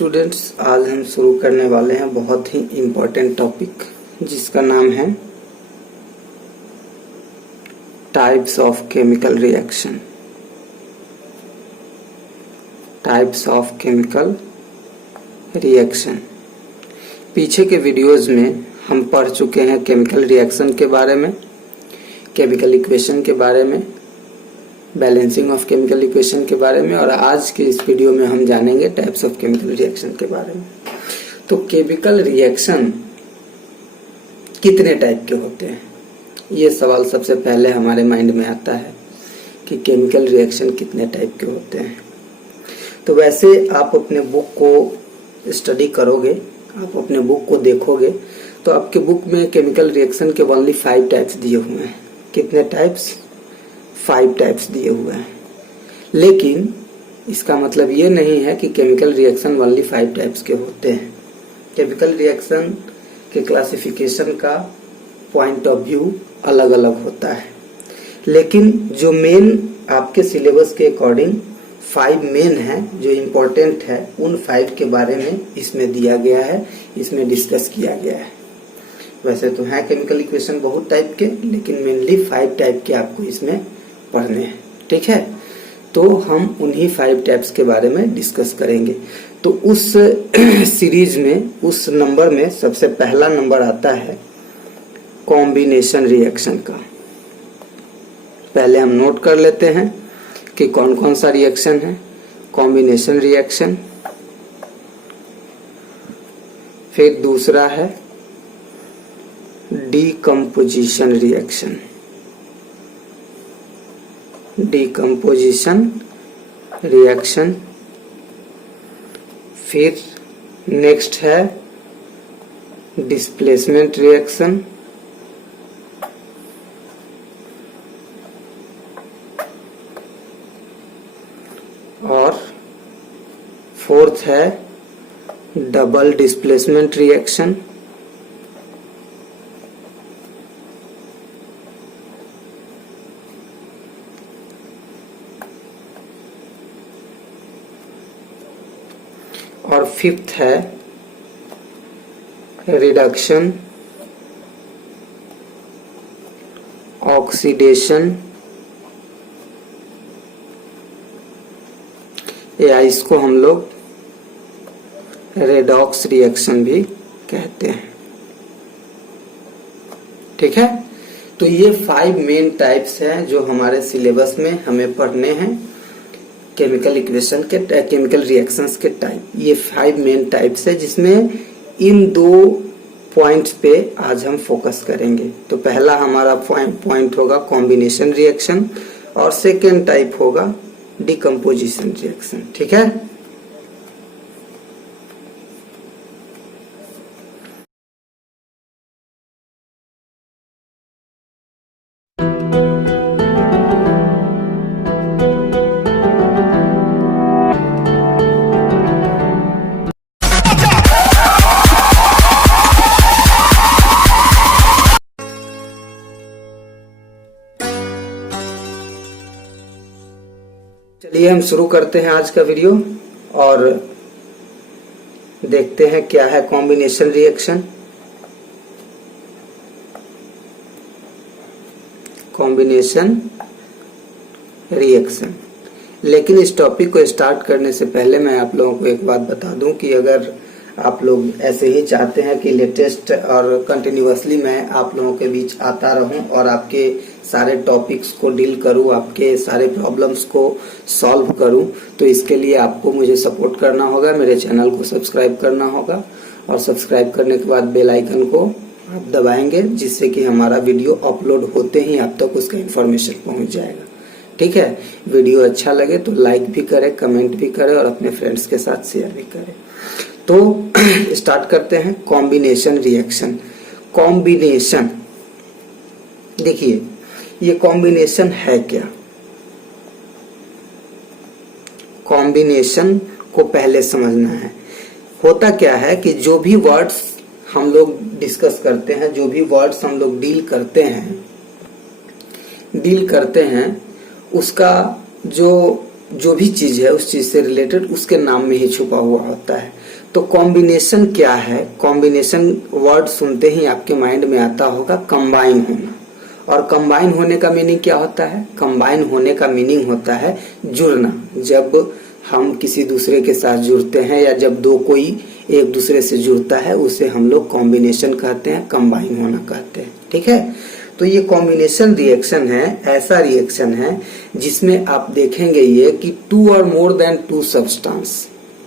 Students, आज हम शुरू करने वाले हैं बहुत ही इम्पोर्टेंट टॉपिक जिसका नाम है types of chemical reaction. Types of chemical reaction. पीछे के वीडियोस में हम पढ़ चुके हैं केमिकल रिएक्शन के बारे में, केमिकल इक्वेशन के बारे में, बैलेंसिंग ऑफ केमिकल इक्वेशन के बारे में, और आज के इस वीडियो में हम जानेंगे टाइप्स ऑफ केमिकल रिएक्शन के बारे में। तो केमिकल रिएक्शन कितने टाइप के होते हैं, ये सवाल सबसे पहले हमारे माइंड में आता है कि केमिकल रिएक्शन कितने टाइप के होते हैं। तो वैसे आप अपने बुक को स्टडी करोगे, आप अपने बुक को देखोगे तो आपके बुक में केमिकल रिएक्शन के ओनली 5 टाइप्स दिए हुए हैं। कितने टाइप्स? 5 टाइप्स दिए हुए हैं। लेकिन इसका मतलब ये नहीं है कि केमिकल रिएक्शन ओनली 5 टाइप्स के होते हैं। केमिकल रिएक्शन के क्लासिफिकेशन का पॉइंट ऑफ व्यू अलग अलग होता है, लेकिन जो मेन आपके सिलेबस के अकॉर्डिंग 5 मेन है जो इम्पोर्टेंट है, उन 5 के बारे में इसमें दिया गया है, इसमें डिस्कस किया गया है। वैसे तो है केमिकल इक्वेशन बहुत टाइप के, लेकिन मेनली 5 टाइप के आपको इसमें पढ़ने हैं। ठीक है, तो हम उन्हीं 5 टाइप्स के बारे में डिस्कस करेंगे। तो उस सीरीज में, उस नंबर में सबसे पहला नंबर आता है कॉम्बिनेशन रिएक्शन का। पहले हम नोट कर लेते हैं कि कौन कौन सा रिएक्शन है। कॉम्बिनेशन रिएक्शन, फिर दूसरा है डीकम्पोजिशन रिएक्शन। डीकम्पोजिशन रिएक्शन, फिर नेक्स्ट है डिस्प्लेसमेंट रिएक्शन, और फोर्थ है डबल डिस्प्लेसमेंट रिएक्शन, और फिफ्थ है रिडक्शन, ऑक्सीडेशन, या इसको हम लोग रेडॉक्स रिएक्शन भी कहते हैं। ठीक है, तो ये 5 मेन टाइप्स हैं जो हमारे सिलेबस में हमें पढ़ने हैं केमिकल इक्वेशन के, केमिकल रिएक्शंस के टाइप। ये 5 मेन टाइप्स है जिसमें इन 2 पॉइंट्स पे आज हम फोकस करेंगे। तो पहला हमारा पॉइंट होगा कॉम्बिनेशन रिएक्शन, और सेकेंड टाइप होगा डीकम्पोजिशन रिएक्शन। ठीक है, चलिए हम शुरू करते हैं आज का वीडियो और देखते हैं क्या है कॉम्बिनेशन रिएक्शन। Combination reaction. लेकिन इस टॉपिक को स्टार्ट करने से पहले मैं आप लोगों को एक बात बता दूं कि अगर आप लोग ऐसे ही चाहते हैं कि लेटेस्ट और कंटिन्यूअसली मैं आप लोगों के बीच आता रहूं और आपके सारे टॉपिक्स को डील करूं, आपके सारे प्रॉब्लम्स को सॉल्व करूं, तो इसके लिए आपको मुझे सपोर्ट करना होगा, मेरे चैनल को सब्सक्राइब करना होगा, और सब्सक्राइब करने के बाद बेल आइकन को आप दबाएंगे, जिससे कि हमारा वीडियो अपलोड होते ही आप तक उसका इन्फॉर्मेशन पहुंच जाएगा। ठीक है, वीडियो अच्छा लगे तो लाइक भी करें, कमेंट भी करें, और अपने फ्रेंड्स के साथ शेयर भी करें। तो स्टार्ट करते हैं कॉम्बिनेशन रिएक्शन। कॉम्बिनेशन, देखिए ये कॉम्बिनेशन है क्या। कॉम्बिनेशन को पहले समझना है। होता क्या है कि जो भी वर्ड्स हम लोग डिस्कस करते हैं, जो भी वर्ड्स हम लोग डील करते हैं उसका जो भी चीज है उस चीज से रिलेटेड उसके नाम में ही छुपा हुआ होता है। तो कॉम्बिनेशन क्या है? कॉम्बिनेशन वर्ड सुनते ही आपके माइंड में आता होगा कंबाइन होना। और कंबाइन होने का मीनिंग क्या होता है? कंबाइन होने का मीनिंग होता है जुड़ना। जब हम किसी दूसरे के साथ जुड़ते हैं या जब दो कोई एक दूसरे से जुड़ता है उसे हम लोग कॉम्बिनेशन कहते हैं, कंबाइन होना कहते हैं। ठीक है, तो ये कॉम्बिनेशन रिएक्शन है, ऐसा रिएक्शन है जिसमें आप देखेंगे ये कि टू और मोर देन टू सब्सटेंस,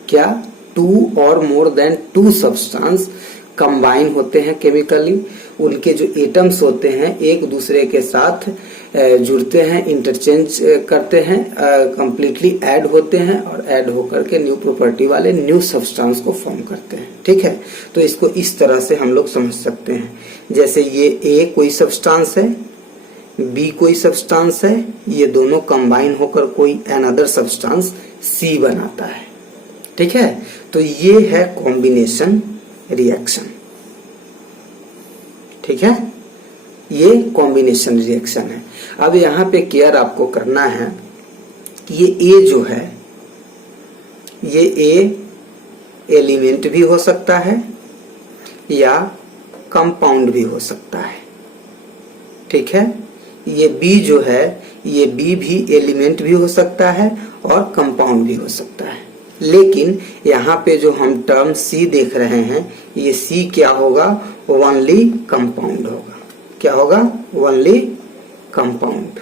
क्या टू और more than two substance combine होते हैं केमिकली। उनके जो एटम्स होते हैं एक दूसरे के साथ जुड़ते हैं, इंटरचेंज करते हैं, कंप्लीटली ऐड होते हैं और ऐड होकर के न्यू प्रॉपर्टी वाले न्यू सब्सटेंस को फॉर्म करते हैं। ठीक है, तो इसको इस तरह से हम लोग समझ सकते हैं, जैसे ये ए कोई सब्सटेंस है, बी कोई सब्सटेंस है, ये दोनों कंबाइन होकर कोई अनदर सब्सटेंस सी बनाता है। ठीक है, तो ये है कॉम्बिनेशन रिएक्शन। ठीक है, ये कॉम्बिनेशन रिएक्शन है। अब यहाँ पे केयर आपको करना है कि ये ए जो है, ये ए एलिमेंट भी हो सकता है या कंपाउंड भी हो सकता है। ठीक है, ये बी जो है, ये बी भी एलिमेंट भी हो सकता है और कंपाउंड भी हो सकता है। लेकिन यहाँ पे जो हम टर्म सी देख रहे हैं, ये सी क्या होगा? ओनली कंपाउंड होगा। क्या होगा? Only compound.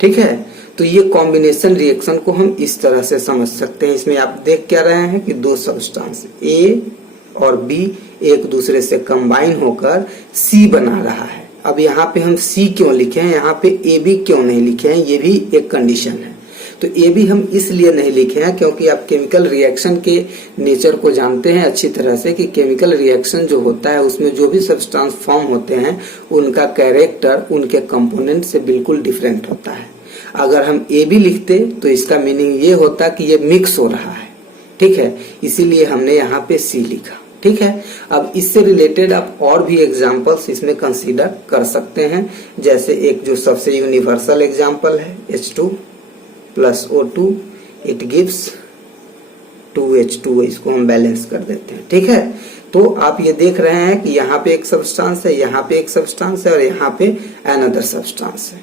ठीक है, तो ये कॉम्बिनेशन रिएक्शन को हम इस तरह से समझ सकते हैं। इसमें आप देख क्या रहे हैं कि दो सब्सटेंस ए और बी एक दूसरे से कंबाइन होकर सी बना रहा है। अब यहाँ पे हम सी क्यों लिखे हैं, यहाँ पे ए बी क्यों नहीं लिखे हैं, ये भी एक कंडीशन है। तो ए भी हम इसलिए नहीं लिखे हैं क्योंकि आप केमिकल रिएक्शन के नेचर को जानते हैं अच्छी तरह से कि केमिकल रिएक्शन जो होता है उसमें जो भी सब्सटेंस फॉर्म होते हैं उनका कैरेक्टर उनके कंपोनेंट से बिल्कुल डिफरेंट होता है। अगर हम ए बी लिखते तो इसका मीनिंग ये होता कि ये मिक्स हो रहा है। ठीक है, इसीलिए हमने यहाँ पे सी लिखा। ठीक है, अब इससे रिलेटेड आप और भी एग्जांपल्स इसमें कंसीडर कर सकते हैं। जैसे एक जो सबसे यूनिवर्सल एग्जांपल है H2 plus O2, it gives 2H2, इसको हम बैलेंस कर देते हैं। ठीक है, तो आप ये देख रहे हैं कि यहाँ पे एक सब्सटेंस है, यहाँ पे एक सब्सटेंस है और यहाँ पे अनदर सब्सटेंस है।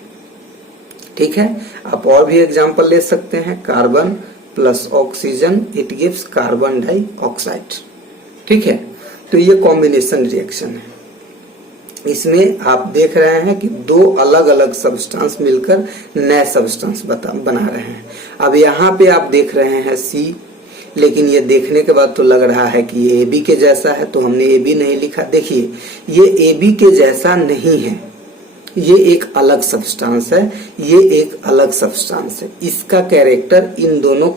ठीक है, आप और भी एग्जांपल ले सकते हैं। Carbon plus oxygen, it gives carbon dioxide. ठीक है, तो ये कॉम्बिनेशन रिएक्शन है। इसमें आप देख रहे हैं कि दो अलग अलग सब्सटेंस मिलकर नए सब्सटेंस बना रहे हैं। अब यहाँ पे आप देख रहे हैं सी, लेकिन ये देखने के बाद तो लग रहा है कि ये ए बी के जैसा है, तो हमने ए बी नहीं लिखा। देखिए, ये ए बी के जैसा नहीं है, ये एक अलग सब्सटेंस है, ये एक अलग सब्सटेंस है। इसका कैरेक्टर इन दोनों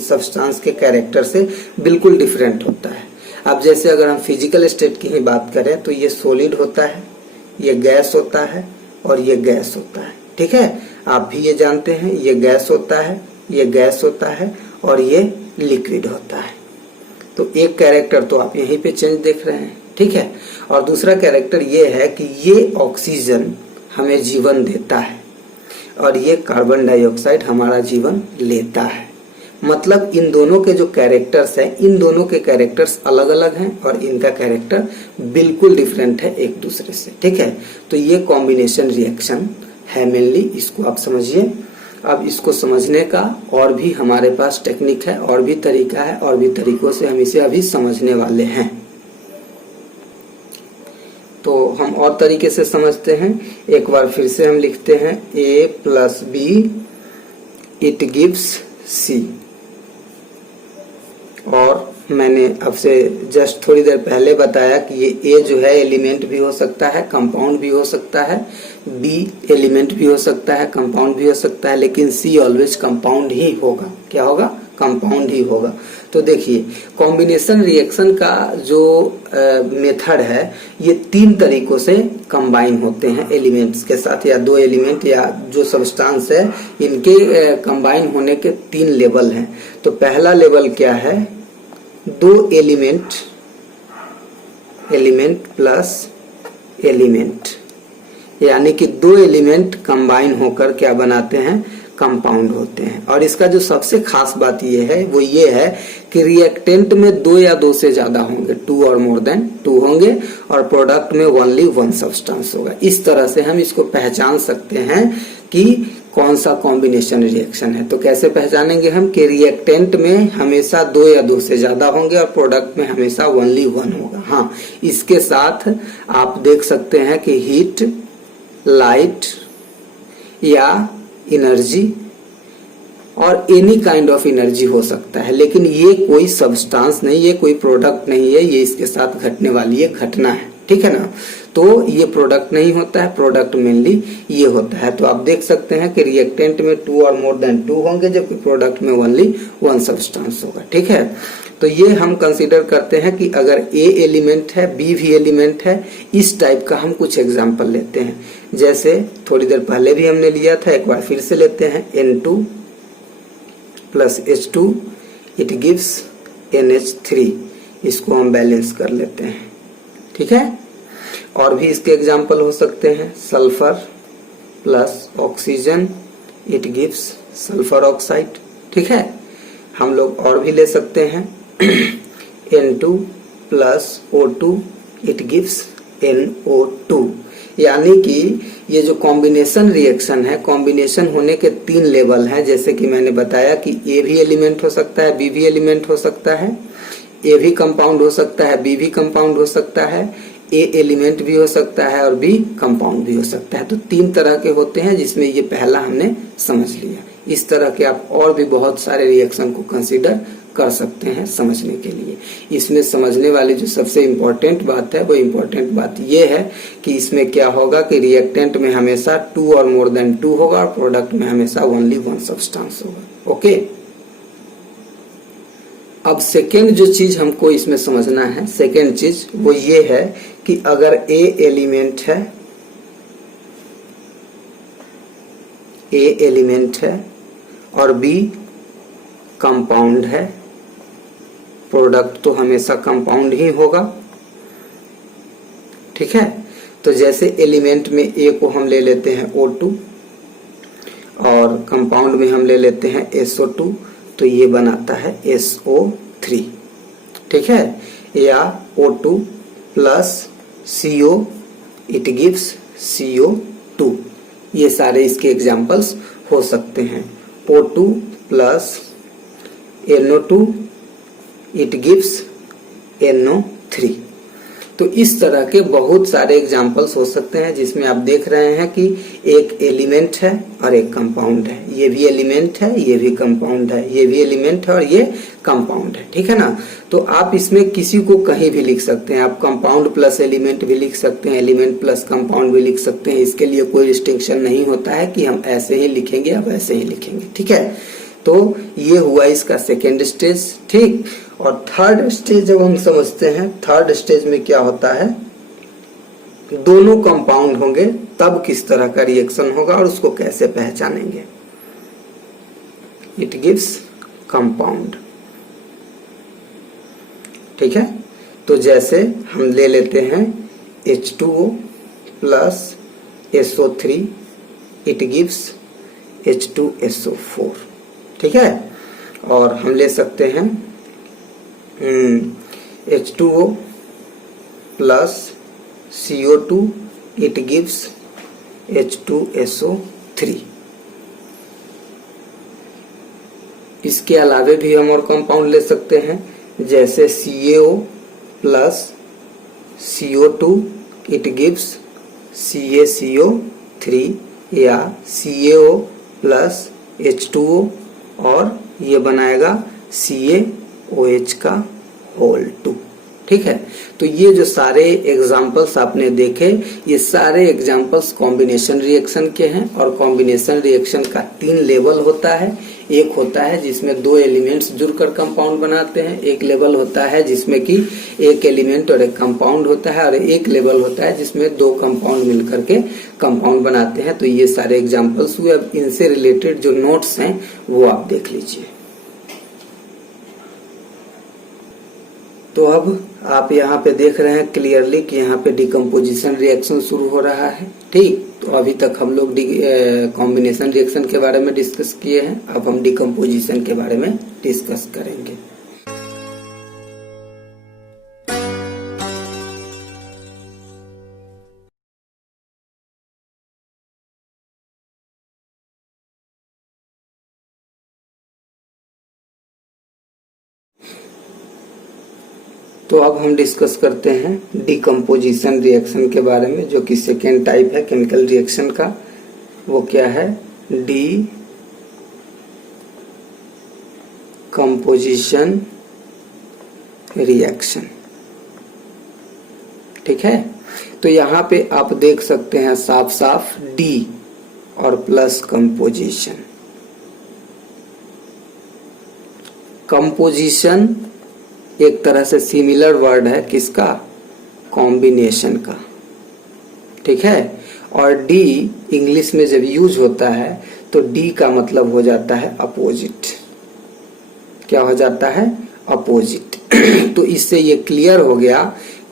सब्सटेंस के कैरेक्टर से बिल्कुल डिफरेंट होता है। अब जैसे अगर हम फिजिकल स्टेट की ही बात करें तो ये सॉलिड होता है, ये गैस होता है और ये गैस होता है। ठीक है, आप भी ये जानते हैं, ये गैस होता है, ये गैस होता है और ये लिक्विड होता है। तो एक कैरेक्टर तो आप यहीं पे चेंज देख रहे हैं। ठीक है, और दूसरा कैरेक्टर ये है कि ये ऑक्सीजन हमें जीवन देता है और ये कार्बन डाइऑक्साइड हमारा जीवन लेता है। मतलब इन दोनों के जो कैरेक्टर्स हैं, इन दोनों के कैरेक्टर्स अलग अलग हैं और इनका कैरेक्टर बिल्कुल डिफरेंट है एक दूसरे से। ठीक है, तो ये कॉम्बिनेशन रिएक्शन है मेनली, इसको आप समझिए। अब इसको समझने का और भी हमारे पास टेक्निक है, और भी तरीका है, और भी तरीकों से हम इसे अभी समझने वाले हैं। तो हम और तरीके से समझते हैं। एक बार फिर से हम लिखते हैं A plus B, it gives C. और मैंने आपसे जस्ट थोड़ी देर पहले बताया कि ये ए जो है एलिमेंट भी हो सकता है, कंपाउंड भी हो सकता है, बी एलिमेंट भी हो सकता है, कंपाउंड भी हो सकता है, लेकिन सी ऑलवेज कंपाउंड ही होगा। क्या होगा? कंपाउंड ही होगा। तो देखिए, कॉम्बिनेशन रिएक्शन का जो मेथड है, ये तीन तरीकों से कंबाइन होते हैं एलिमेंट्स के साथ, या दो एलिमेंट या जो सब्सटेंस है इनके कंबाइन होने के तीन लेवल हैं। तो पहला लेवल क्या है? दो एलिमेंट प्लस एलिमेंट, यानी कि दो एलिमेंट कंबाइन होकर क्या बनाते हैं? कंपाउंड होते हैं। और इसका जो सबसे खास बात ये है वो ये है कि रिएक्टेंट में 2 या 2 से ज्यादा होंगे, 2 और मोर देन 2 होंगे, और प्रोडक्ट में ओनली 1 सब्सटेंस होगा। इस तरह से हम इसको पहचान सकते हैं कि कौन सा कॉम्बिनेशन रिएक्शन है। तो कैसे पहचानेंगे हम कि रिएक्टेंट में हमेशा 2 या 2 से ज्यादा होंगे और प्रोडक्ट में हमेशा ओनली 1 होगा। हाँ, इसके साथ आप देख सकते हैं कि हीट, लाइट या एनर्जी और एनी काइंड ऑफ एनर्जी हो सकता है, लेकिन ये कोई सब्सटेंस नहीं है, कोई प्रोडक्ट नहीं है, ये इसके साथ घटने वाली एक घटना है। ठीक है ना। तो ये प्रोडक्ट नहीं होता है, प्रोडक्ट मेनली ये होता है। तो आप देख सकते हैं कि रिएक्टेंट में 2 और मोर देन 2 होंगे, जबकि प्रोडक्ट में ओनली 1 सब्सटेंस होगा। ठीक है। तो ये हम कंसीडर करते हैं कि अगर ए एलिमेंट है, बी भी एलिमेंट है, इस टाइप का हम कुछ एग्जांपल लेते हैं। जैसे थोड़ी देर पहले भी हमने लिया था, एक बार फिर से लेते हैं। N2 plus H2 it gives NH3। इसको हम बैलेंस कर लेते हैं। ठीक है। और भी इसके एग्जाम्पल हो सकते हैं। Sulphur plus oxygen it gives sulphur oxide. ठीक है। हम लोग और भी ले सकते हैं। N2 plus O2 it gives NO2। यानी कि ये जो कॉम्बिनेशन रिएक्शन है, कॉम्बिनेशन होने के 3 लेवल हैं। जैसे कि मैंने बताया कि ए भी एलिमेंट हो सकता है, बी भी एलिमेंट हो सकता है, ए भी कंपाउंड हो सकता है, बी भी कंपाउंड हो सकता है, ए एलिमेंट भी हो सकता है और बी कंपाउंड भी हो सकता है। तो 3 तरह के होते हैं, जिसमें ये पहला हमने समझ लिया। इस तरह के आप और भी बहुत सारे रिएक्शन को कंसीडर कर सकते हैं समझने के लिए। इसमें समझने वाली जो सबसे इम्पोर्टेंट बात है, वो इम्पोर्टेंट बात ये है कि इसमें क्या होगा कि रिएक्टेंट में हमेशा 2 और मोर देन 2 होगा और प्रोडक्ट में हमेशा ओनली 1 सब्सटेंस होगा। ओके। अब सेकेंड जो चीज हमको इसमें समझना है, सेकेंड चीज वो ये है कि अगर ए एलिमेंट है, ए एलिमेंट है और बी कंपाउंड है, प्रोडक्ट तो हमेशा कंपाउंड ही होगा। ठीक है। तो जैसे एलिमेंट में ए को हम ले लेते हैं O2 और कंपाउंड में हम ले लेते हैं SO2, तो ये बनाता है SO3। ठीक है। या O2 plus CO it gives CO2। ये सारे इसके एग्जांपल्स हो सकते हैं। O2 plus NO2 it gives NO3। तो इस तरह के बहुत सारे एग्जांपल्स हो सकते हैं, जिसमें आप देख रहे हैं कि एक एलिमेंट है और एक कंपाउंड है, ये भी एलिमेंट है, ये भी कंपाउंड है, ये भी एलिमेंट है और ये कंपाउंड है। ठीक है ना। तो आप इसमें किसी को कहीं भी लिख सकते हैं। आप कंपाउंड प्लस एलिमेंट भी लिख सकते हैं, एलिमेंट प्लस कंपाउंड भी लिख सकते हैं। इसके लिए कोई डिस्टिंक्शन नहीं होता है कि हम ऐसे ही लिखेंगे या वैसे ही लिखेंगे। ठीक है। तो ये हुआ इसका सेकेंड स्टेज। ठीक। और थर्ड स्टेज जब हम समझते हैं, थर्ड स्टेज में क्या होता है, दोनों कंपाउंड होंगे तब किस तरह का रिएक्शन होगा और उसको कैसे पहचानेंगे। It gives compound. ठीक है। तो जैसे हम ले लेते हैं H2O plus SO3 it gives H2SO4। ठीक है। और हम ले सकते हैं H2O plus CO2 it gives H2SO3। इसके अलावे भी हम और कंपाउंड ले सकते हैं, जैसे CaO plus CO2 it gives CaCO3 या CaO प्लस H2O और ये बनाएगा CaOH का होल 2। ठीक है। तो ये जो सारे एग्जाम्पल्स आपने देखे, ये सारे एग्जाम्पल्स कॉम्बिनेशन रिएक्शन के हैं। और कॉम्बिनेशन रिएक्शन का 3 लेवल होता है। एक होता है जिसमें 2 एलिमेंट्स जुड़कर कंपाउंड बनाते हैं, एक लेवल होता है जिसमें कि एक एलिमेंट और एक कंपाउंड होता है, और एक लेवल होता है जिसमें 2 कंपाउंड मिलकर के कंपाउंड बनाते हैं। तो ये सारे एग्जाम्पल्स हुए। अब इनसे रिलेटेड जो नोट्स हैं वो आप देख लीजिए। तो अब आप यहाँ पे देख रहे हैं क्लियरली कि यहाँ पे डिकम्पोजिशन रिएक्शन शुरू हो रहा है। ठीक, तो अभी तक हम लोग कॉम्बिनेशन रिएक्शन के बारे में डिस्कस किए हैं, अब हम डिकम्पोजिशन के बारे में डिस्कस करेंगे। तो अब हम डिस्कस करते हैं डिकम्पोजिशन रिएक्शन के बारे में, जो कि सेकेंड टाइप है केमिकल रिएक्शन का। वो क्या है? Decomposition reaction. ठीक है, तो यहाँ पे आप देख सकते हैं साफ साफ डी और प्लस कंपोजिशन। कंपोजिशन एक तरह से सिमिलर वर्ड है किसका? कॉम्बिनेशन का। ठीक है, और डी इंग्लिश में जब यूज होता है तो डी का मतलब हो जाता है अपोजिट। क्या हो जाता है? अपोजिट। तो इससे ये क्लियर हो गया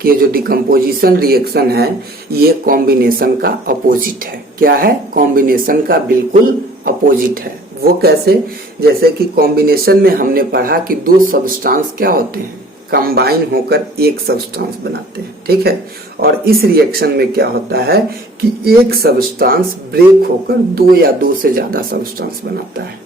कि ये जो डिकम्पोजिशन रिएक्शन है ये कॉम्बिनेशन का अपोजिट है। क्या है? कॉम्बिनेशन का बिल्कुल अपोजिट है। वो कैसे? जैसे कि कॉम्बिनेशन में हमने पढ़ा कि दो सब्सटेंस क्या होते हैं? कंबाइन होकर एक सब्सटेंस बनाते हैं। ठीक है, और इस रिएक्शन में क्या होता है कि एक सब्सटेंस ब्रेक होकर दो या दो से ज्यादा सब्सटेंस बनाता है।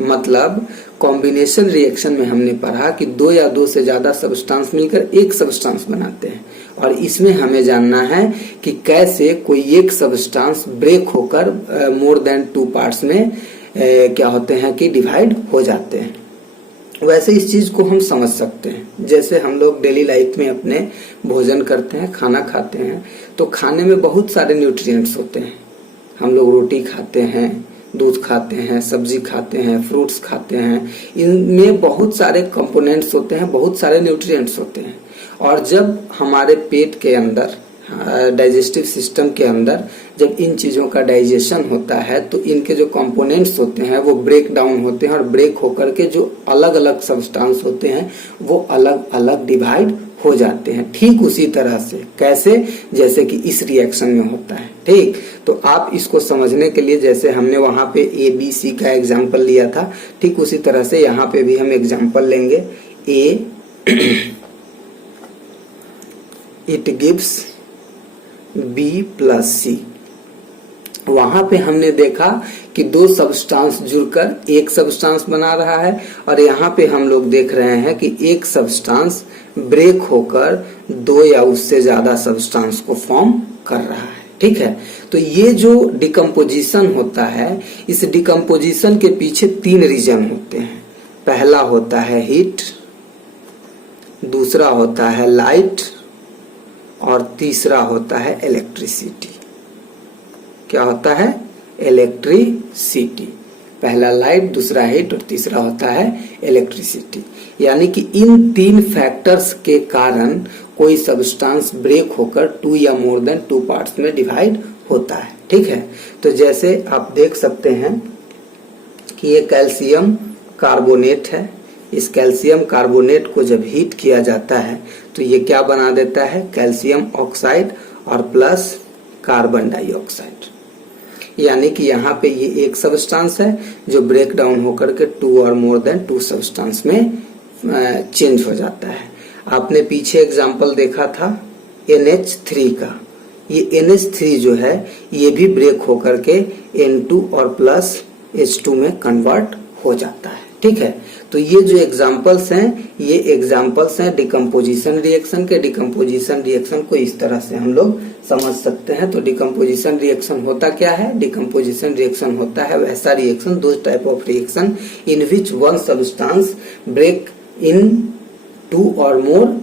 मतलब कॉम्बिनेशन रिएक्शन में हमने पढ़ा कि दो या दो से ज्यादा सब्सटेंस मिलकर एक सब्सटेंस बनाते हैं, और इसमें हमें जानना है कि कैसे कोई एक सब्सटेंस ब्रेक होकर मोर देन टू पार्ट्स में क्या होते हैं कि डिवाइड हो जाते हैं। वैसे इस चीज को हम समझ सकते हैं, जैसे हम लोग डेली लाइफ में अपने भोजन करते हैं, खाना खाते हैं, तो खाने में बहुत सारे न्यूट्रिएंट्स होते हैं। हम लोग रोटी खाते हैं, दूध खाते हैं, सब्जी खाते हैं, फ्रूट्स खाते हैं, इनमें बहुत सारे कंपोनेंट्स होते हैं, बहुत सारे न्यूट्रिएंट्स होते हैं। और जब हमारे पेट के अंदर, डाइजेस्टिव सिस्टम के अंदर जब इन चीजों का डाइजेशन होता है तो इनके जो कंपोनेंट्स होते हैं वो ब्रेक डाउन होते हैं, और ब्रेक होकर के जो अलग अलग सब्सटेंस होते हैं वो अलग अलग डिवाइड हो जाते हैं। ठीक उसी तरह से कैसे? जैसे कि इस रिएक्शन में होता है। ठीक, तो आप इसको समझने के लिए जैसे हमने वहां पे ए बी सी का एग्जाम्पल लिया था, ठीक उसी तरह से यहाँ पे भी हम एग्जाम्पल लेंगे। ए इट गिव्स बी प्लस सी। वहां पे हमने देखा कि दो सब्सटेंस जुड़कर एक सब्सटेंस बना रहा है, और यहाँ पे हम लोग देख रहे हैं कि एक सब्सटेंस ब्रेक होकर दो या उससे ज्यादा सब्सटेंस को फॉर्म कर रहा है। ठीक है, तो ये जो डिकम्पोजिशन होता है, इस डिकम्पोजिशन के पीछे तीन रीजन होते हैं। पहला होता है हीट, दूसरा होता है लाइट, और तीसरा होता है इलेक्ट्रिसिटी। क्या होता है? इलेक्ट्रिसिटी। पहला लाइट, दूसरा हीट, और तीसरा होता है इलेक्ट्रिसिटी। यानी कि इन तीन फैक्टर्स के कारण कोई सब्सटेंस ब्रेक होकर टू या मोर देन टू पार्ट्स में डिवाइड होता है। ठीक है, तो जैसे आप देख सकते हैं कि ये कैल्शियम कार्बोनेट है। इस कैल्शियम कार्बोनेट को जब हीट किया जाता है तो ये क्या बना देता है? कैल्शियम ऑक्साइड और प्लस कार्बन डाइऑक्साइड। यानी कि यहाँ पे ये एक सब्सटेंस है जो ब्रेक डाउन होकर के टू और मोर देन टू सब्सटेंस में चेंज हो जाता है। आपने पीछे एग्जांपल देखा था NH3 का। ये NH3 जो है ये भी ब्रेक होकर के N2 और प्लस H2 में कन्वर्ट हो जाता है। ठीक है, तो ये जो एग्जांपल्स हैं ये एग्जांपल्स हैं डिकम्पोजिशन रिएक्शन के। डिकम्पोजिशन रिएक्शन को इस तरह से हम लोग समझ सकते हैं। तो डिकम्पोजिशन रिएक्शन होता क्या है? डिकम्पोजिशन रिएक्शन होता है वैसा रिएक्शन, दो type of reaction in which one substance break in two और मोर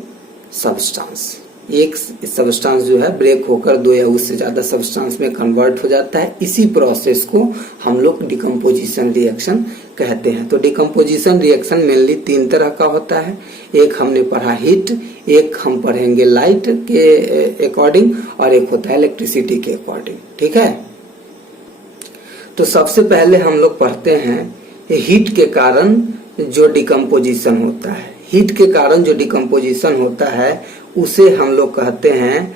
सब्सटेंस। एक सब्सटेंस जो है ब्रेक होकर दो या उससे ज्यादा सब्सटेंस में कन्वर्ट हो जाता है। इसी प्रोसेस को हम लोग डिकम्पोजिशन रिएक्शन कहते हैं। तो डिकम्पोजिशन रिएक्शन मेनली तीन तरह का होता है। एक हमने पढ़ा हीट, एक हम पढ़ेंगे लाइट के अकॉर्डिंग, और एक होता है इलेक्ट्रिसिटी के अकॉर्डिंग। ठीक है, तो सबसे पहले हम लोग पढ़ते हैं हीट के कारण जो डिकम्पोजिशन होता है। हीट के कारण जो डिकम्पोजिशन होता है उसे हम लोग कहते हैं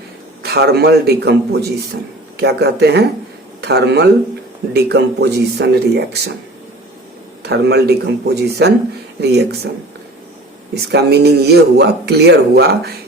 थर्मल डिकम्पोजिशन। क्या कहते हैं? Thermal decomposition reaction. Thermal decomposition reaction, इसका मीनिंग ये हुआ, क्लियर हुआ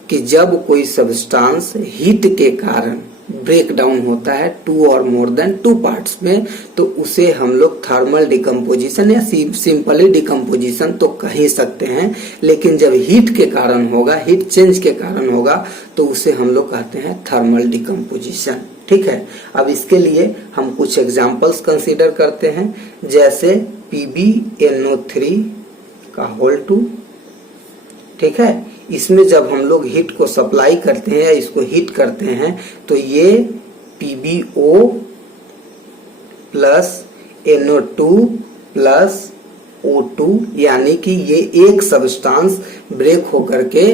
कि जब कोई सब्सटेंस हीट के कारण ब्रेक डाउन होता है 2 और मोर देन 2 पार्ट्स में, तो उसे हम लोग थर्मल डिकम्पोजिशन या सिंपली डिकम्पोजिशन तो कह ही सकते हैं। लेकिन जब हीट के कारण होगा, हीट चेंज के कारण होगा, तो उसे हम लोग कहते हैं थर्मल डिकम्पोजिशन। ठीक है, अब इसके लिए हम कुछ एग्जांपल्स कंसीडर करते हैं, जैसे PbNO3 का होल 2। ठीक है, इसमें जब हम लोग हीट को सप्लाई करते हैं या इसको हीट करते हैं तो ये PbO plus NO2 plus O2, यानी कि ये एक सब्सटेंस ब्रेक होकर के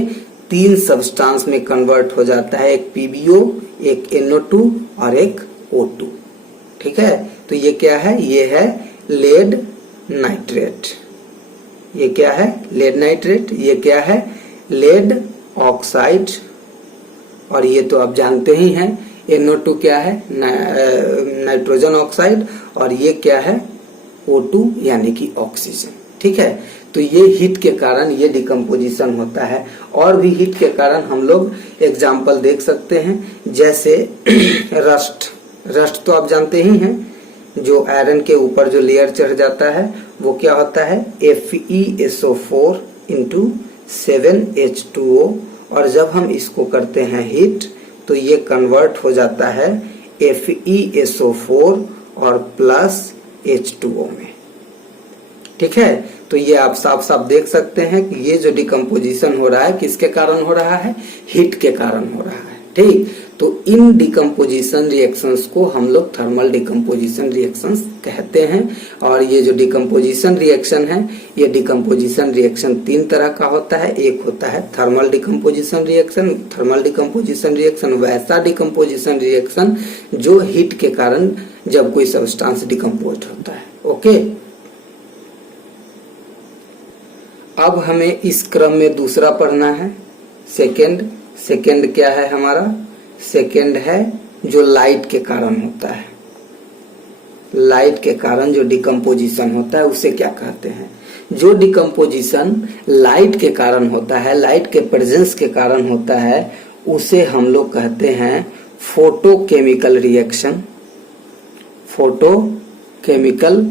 3 सब्सटेंस में कन्वर्ट हो जाता है, एक PbO, एक NO2 और एक O2। ठीक है, तो ये क्या है? ये है लेड नाइट्रेट। ये क्या है? Lead nitrate. ये क्या है? Lead oxide. और ये तो आप जानते ही हैं NO2 क्या है? Nitrogen oxide. और ये क्या है? O2 यानी कि ऑक्सीजन। ठीक है, तो ये हीट के कारण ये डिकम्पोजिशन होता है। और भी हीट के कारण हम लोग एग्जाम्पल देख सकते हैं, जैसे रस्ट। रस्ट तो आप जानते ही हैं, जो आयरन के ऊपर जो लेयर चढ़ जाता है वो क्या होता है? FeSO4 into 7H2O। और जब हम इसको करते हैं हीट तो ये कन्वर्ट हो जाता है FeSO4 और प्लस H2O में। ठीक है, तो ये आप साफ साफ देख सकते हैं कि ये जो डिकम्पोजिशन हो रहा है किसके कारण हो रहा है? हीट के कारण हो रहा है। ठीक, तो इन डिकम्पोजिशन रिएक्शंस को हम लोग थर्मल डिकम्पोजिशन रिएक्शंस कहते हैं। और ये जो डिकम्पोजिशन रिएक्शन है, ये डिकम्पोजिशन रिएक्शन 3 तरह का होता है। एक होता है thermal decomposition reaction. Thermal decomposition reaction वैसा डिकम्पोजिशन रिएक्शन जो हीट के कारण जब कोई सब्सटेंस डिकम्पोज होता है। ओके, अब हमें इस क्रम में दूसरा पढ़ना है, सेकेंड। सेकेंड क्या है हमारा? सेकेंड है जो लाइट के कारण होता है। लाइट के कारण जो डिकम्पोजिशन होता है उसे क्या कहते हैं? जो डिकम्पोजिशन लाइट के कारण होता है, लाइट के प्रेजेंस के कारण होता है, उसे हम लोग कहते हैं फोटोकेमिकल रिएक्शन। फोटोकेमिकल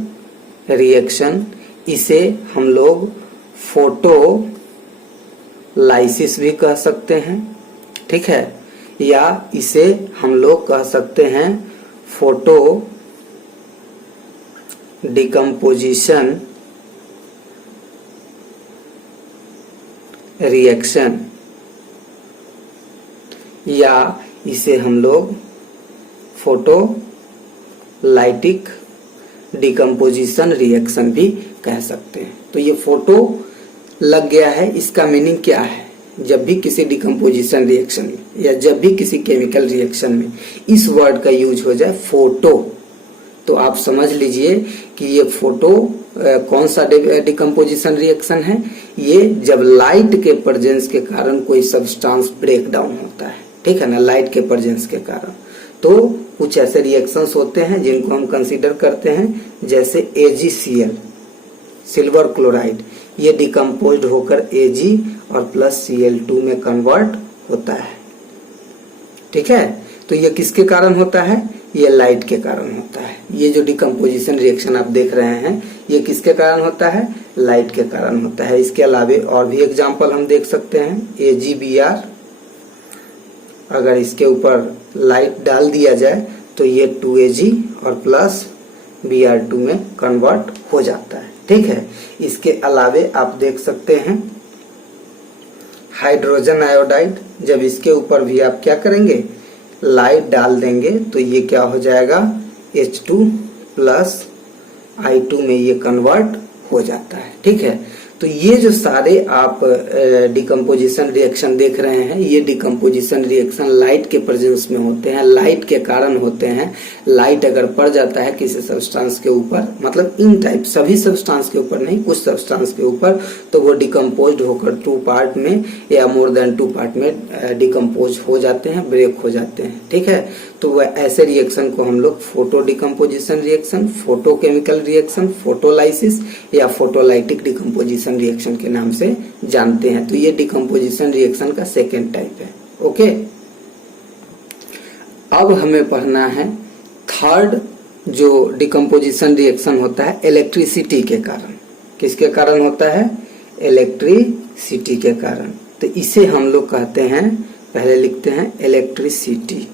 रिएक्शन, इसे हम लोग फोटोलाइसिस भी कह सकते हैं। ठीक है, या इसे हम लोग कह सकते हैं फोटो डिकम्पोजिशन रिएक्शन, या इसे हम लोग फोटोलाइटिक डिकम्पोजिशन रिएक्शन भी कह सकते हैं। तो ये फोटो लग गया है, इसका मीनिंग क्या है? जब भी किसी डिकम्पोजिशन रिएक्शन में या जब भी किसी केमिकल रिएक्शन में इस वर्ड का यूज हो जाए फोटो, तो आप समझ लीजिए कि ये फोटो कौन सा डिकम्पोजिशन रिएक्शन है? ये जब लाइट के प्रेजेंस के कारण कोई सब्सटेंस ब्रेक डाउन होता है। ठीक है ना, लाइट के प्रेजेंस के कारण। तो कुछ ऐसे रिएक्शंस होते हैं जिनको हम कंसीडर करते हैं, जैसे AgCl, सिल्वर क्लोराइड, ये डिकम्पोज्ड होकर Ag और प्लस Cl2 में कन्वर्ट होता है। ठीक है, तो ये किसके कारण होता है? ये लाइट के कारण होता है। ये जो डिकम्पोजिशन रिएक्शन आप देख रहे हैं, ये किसके कारण होता है? लाइट के कारण होता है। इसके अलावे और भी एग्जाम्पल हम देख सकते हैं, AgBr, अगर इसके ऊपर लाइट डाल दिया जाए तो ये 2Ag और प्लस Br2 में कन्वर्ट हो जाता है। ठीक है, इसके अलावे आप देख सकते हैं हाइड्रोजन आयोडाइड, जब इसके ऊपर भी आप क्या करेंगे? लाइट डाल देंगे तो ये क्या हो जाएगा? H2 प्लस I2 में ये कन्वर्ट हो जाता है। ठीक है, तो ये जो सारे आप डिकम्पोजिशन रिएक्शन देख रहे हैं, ये डिकम्पोजिशन रिएक्शन लाइट के प्रेजेंस में होते हैं, लाइट के कारण होते हैं। लाइट अगर पड़ जाता है किसी सब्सटेंस के ऊपर, मतलब इन टाइप सभी सब्सटेंस के ऊपर नहीं, कुछ सब्सटेंस के ऊपर, तो वो डिकम्पोज्ड होकर 2 पार्ट में या मोर देन 2 पार्ट में डिकम्पोज हो जाते हैं, ब्रेक हो जाते हैं। ठीक है, तो वह ऐसे रिएक्शन को हम लोग photo decomposition reaction, photochemical reaction, photolysis या फोटोलाइटिक डिकम्पोजिशन रिएक्शन के नाम से जानते हैं। तो ये डिकम्पोजिशन रिएक्शन का सेकेंड टाइप है। ओके, अब हमें पढ़ना है थर्ड जो डिकम्पोजिशन रिएक्शन होता है इलेक्ट्रिसिटी के कारण। किसके कारण होता है? इलेक्ट्रिसिटी के कारण। तो इसे हम लोग कहते हैं, पहले लिखते हैं इलेक्ट्रिसिटी,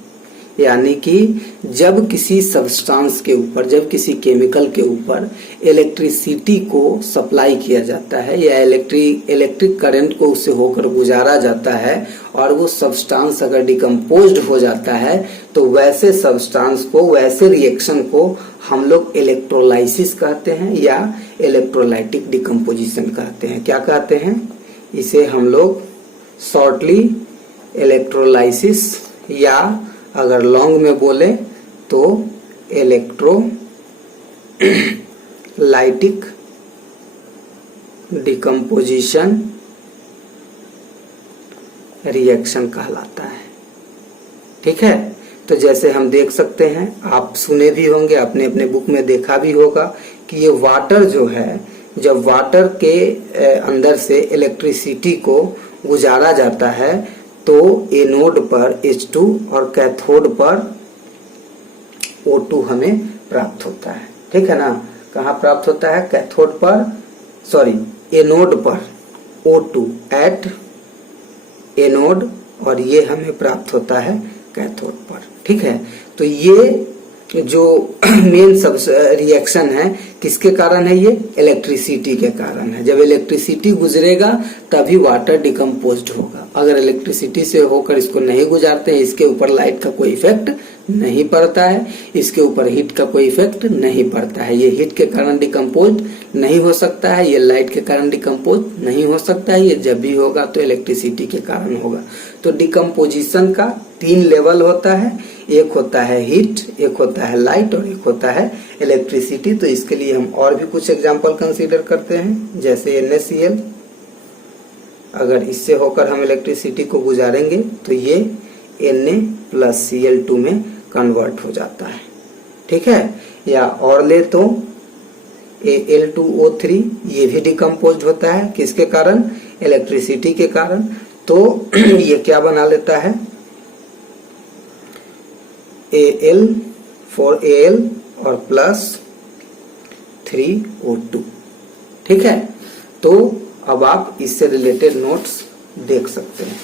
यानी कि जब किसी सब्सटेंस के ऊपर, जब किसी केमिकल के ऊपर इलेक्ट्रिसिटी को सप्लाई किया जाता है या इलेक्ट्रिक करंट को उससे होकर गुजारा जाता है और वो सब्सटेंस अगर डिकम्पोज्ड हो जाता है, तो वैसे सब्सटेंस को, वैसे रिएक्शन को हम लोग इलेक्ट्रोलाइसिस कहते हैं या इलेक्ट्रोलाइटिक डिकम्पोजिशन कहते हैं। क्या कहते हैं? इसे हम लोग शॉर्टली इलेक्ट्रोलाइसिस या अगर लॉन्ग में बोले तो इलेक्ट्रोलाइटिक डिकम्पोजिशन रिएक्शन कहलाता है। ठीक है, तो जैसे हम देख सकते हैं, आप सुने भी होंगे, अपने अपने बुक में देखा भी होगा कि ये वाटर जो है, जब वाटर के अंदर से इलेक्ट्रिसिटी को गुजारा जाता है तो एनोड पर H2 और कैथोड पर O2 हमें प्राप्त होता है। ठीक है ना, कहाँ प्राप्त होता है? कैथोड पर, सॉरी एनोड पर O2 एट एनोड, और ये हमें प्राप्त होता है कैथोड पर। ठीक है, तो ये जो मेन सब रिएक्शन है किसके कारण है? ये इलेक्ट्रिसिटी के कारण है। जब इलेक्ट्रिसिटी गुजरेगा तभी वाटर डिकम्पोज्ड होगा। अगर इलेक्ट्रिसिटी से होकर इसको नहीं गुजारते हैं, इसके ऊपर लाइट का कोई इफेक्ट नहीं पड़ता है, इसके ऊपर हीट का कोई इफेक्ट नहीं पड़ता है। ये हीट के कारण डिकम्पोज नहीं हो सकता है, ये लाइट के कारण डिकम्पोज नहीं हो सकता है। ये जब भी होगा तो इलेक्ट्रिसिटी के कारण होगा। तो डिकम्पोजिशन का 3 लेवल होता है, एक होता है हीट, एक होता है लाइट और एक होता है इलेक्ट्रिसिटी। तो इसके लिए हम और भी कुछ एग्जांपल कंसीडर करते हैं, जैसे NaCl। अगर इससे होकर हम इलेक्ट्रिसिटी को गुजारेंगे तो ये Na+Cl2 में कन्वर्ट हो जाता है। ठीक है, या और ले तो Al2O3, ये भी डिकम्पोज्ड होता है। किसके कारण? इलेक्ट्रिसिटी के कारण। तो ये क्या बना लेता है? Al और +3O2। ठीक है, तो अब आप इससे रिलेटेड नोट्स देख सकते हैं।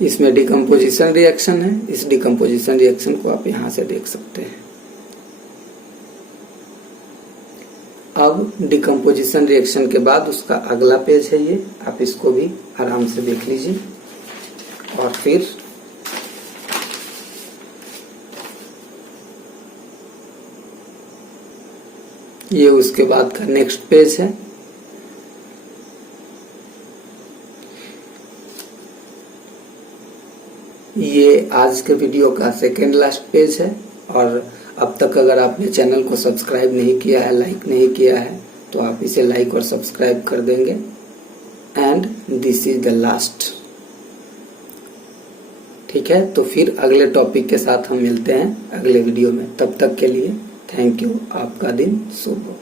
इसमें डिकम्पोजिशन रिएक्शन है, इस डिकम्पोजिशन रिएक्शन को आप यहां से देख सकते हैं। अब डिकम्पोजिशन रिएक्शन के बाद उसका अगला पेज है ये, आप इसको भी आराम से देख लीजिए। और फिर ये उसके बाद का नेक्स्ट पेज है। ये आज के वीडियो का सेकेंड लास्ट पेज है। और अब तक अगर आपने चैनल को सब्सक्राइब नहीं किया है, लाइक नहीं किया है, तो आप इसे लाइक और सब्सक्राइब कर देंगे। And this is the last. ठीक है, तो फिर अगले टॉपिक के साथ हम मिलते हैं अगले वीडियो में। तब तक के लिए थैंक यू। आपका दिन शुभ हो।